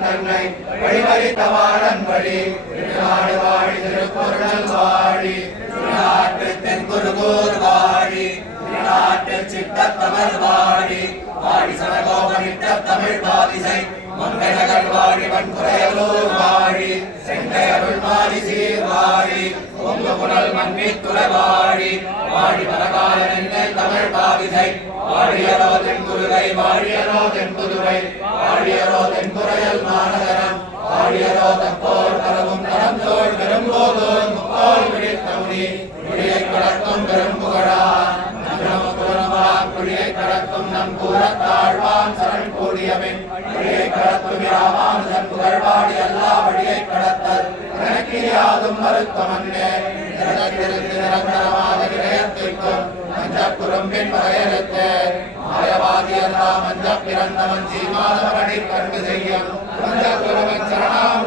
தன்னை வழிமறித்த வாழன் வழி நாடு வாழி திருப்பொருள் தமிழ் பாடி பாடி சடகோபனிட்ட தமிழ் பாதிசை மங்களகர் வாழி வன்குறையலூர் வாழி செங்கையருள் மாறி சீர்வாடி பொங்கு புனல் மன்னித்துறை வாழி வாடி பலகால நெஞ்சல் தமிழ் பாதிசை வாழியரோ தென்குருகை வாழியரோ தென்புதுவை வாழியரோ தென்குறையல் மாநகரம் வாழியரோ தப்போ கடத்தும் நம் கூறத்தாழ்வான் சரண் கூடியவன் வழியை கடக்கும் ராமானுஜன் புகழ்வாடி எல்லா வழியை கடத்தல். எனக்கிரியாதும் மறுத்தமன்னே நிரந்தரத்திற்கு நிரந்தரமாக நிலையத்திற்கும் மஞ்ச குறும்பின் வரையறுத்து. மாயவாதி எல்லாம் மஞ்ச பிறந்தவன் சீமாதவனடி கண்டு செய்யும். மஞ்ச குருவன் சரணாமுடியவன்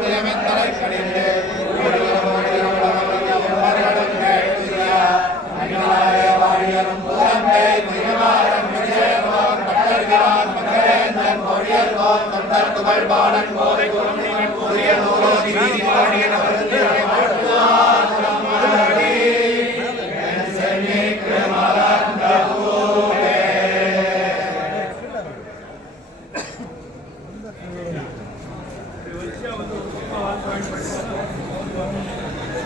புகழ்பாடன் போதை குழந்தைகள் புதிய நூலோதி பாடியன வந்து